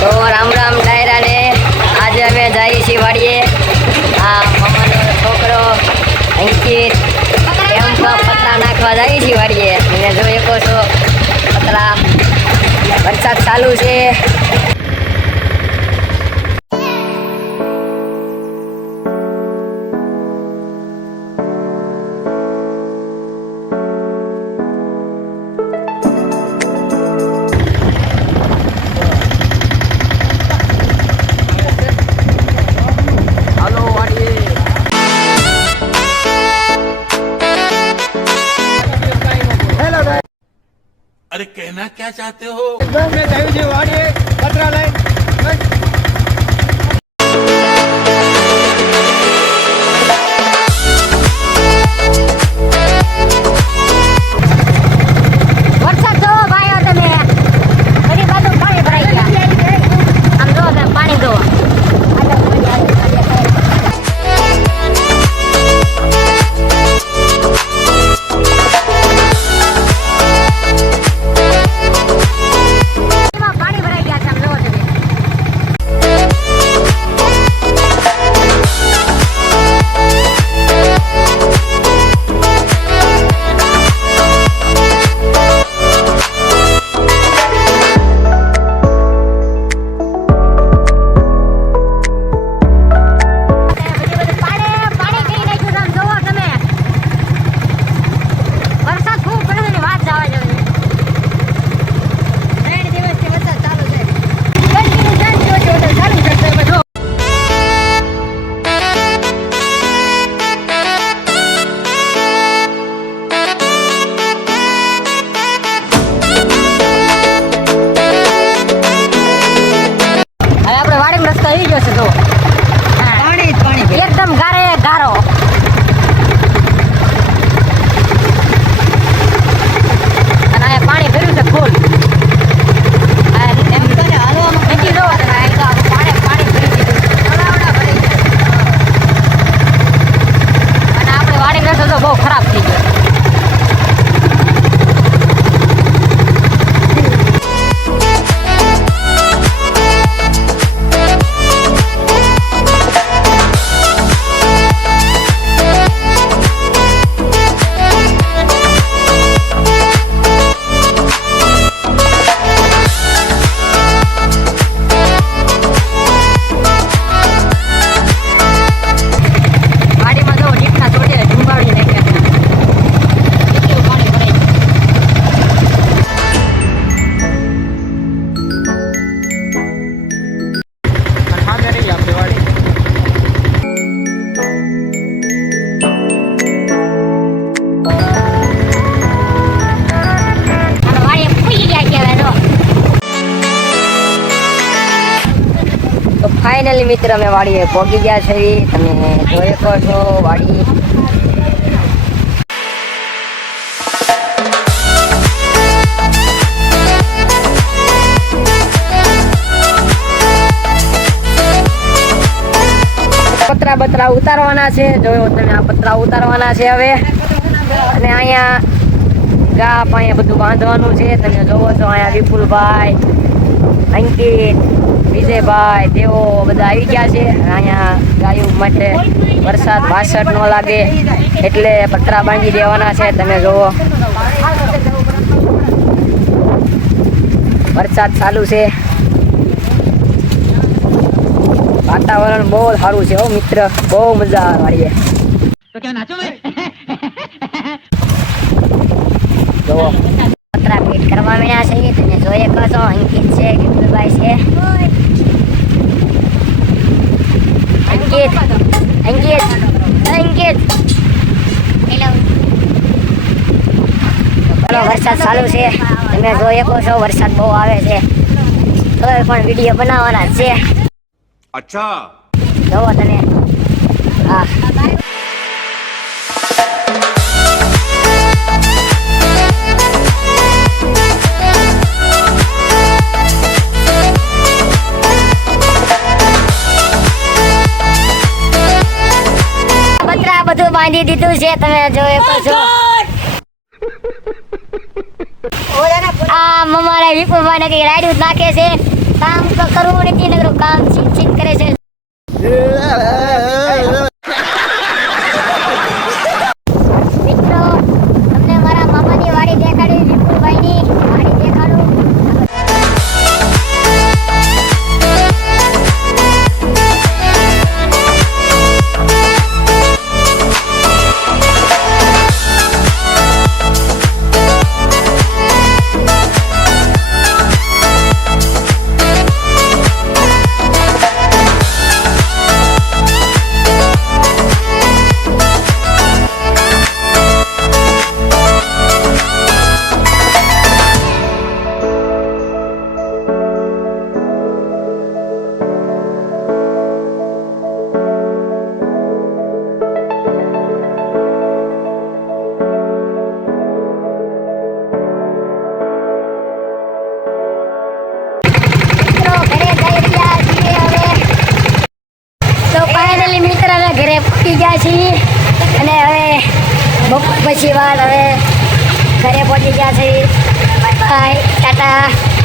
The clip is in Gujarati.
તો રામ રામ ડાયરા ને આજે અમે જઈએ છીએ વાડીએ. આ મમ્માનો છોકરો અંકિત એમ તો પતરા નાખવા જઈએ છીએ વાડીએ. અને જોઈ શકો છો પતરા, વરસાદ ચાલુ છે. अरे कहना क्या चाहते हो? मैं जाऊँ जी वाड़िए पतरा लाइन એકદમ ગારે ગારો. અને આ પાણી ભર્યું છે ફૂલ. પાણી ભરી દીધું અને આપણે વાડી રસ્તો તો બહુ ખરાબ થઈ ગયો. ફાઇનલી મિત્ર અમે વાડીએ પહોંચી ગયા છે. તમે જોઈ શકો છો વાડી. પતરા ઉતારવાના છે. જોયો તમે આ પતરા ઉતારવાના છે હવે. અને અહીંયા ગા અહીંયા બધું બાંધવાનું છે. તમે જોવો છો અહીંયા વિપુલભાઈ, અંકિત, વિજયભાઈ, તેઓ બધા આવી ગયા છે. અહીંયા ગાયો માટે વરસાદ વાસટ ન લાગે એટલે પતરા બાંધી દેવાના છે. તમે જુઓ વરસાદ ચાલુ છે. વાતાવરણ બહુ સારું છે. મિત્ર બહુ મજા આવે. જુઓ પતરા ફીટ કરવા મળ્યા છે. તમે જોઈ શકો છો અંકિત છે, વિપુલભાઈ છે. અંકિત વરસાદ ચાલુ છે. તમે જોઈ શકો છો વરસાદ બહુ આવે છે. તો પણ વિડીયો બનાવવાના છે. अच्छा જોવો તમે. હા બધું બાંધી દીધું છે. તમે જોઈ શકો છો. આ મમ્મારા વિપુલભાઈ ને કઈ રાડ્યું નાખે છે. કામ તો કરવું વાતચીત કરે છે. મિત્રો તમને મારા મામાની વાડી દેખાડી, વિપુલભાઈની વાડી દેખાડું. મિત્રો ઘરે જઈ રહ્યા છીએ હવે. તો ફાઇનલી મિત્ર હવે ઘરે પહોંચી ગયા છીએ અને હવે બપોર પછી વાર હવે ઘરે પહોંચી ગયા છીએ. Bye bye, Tata.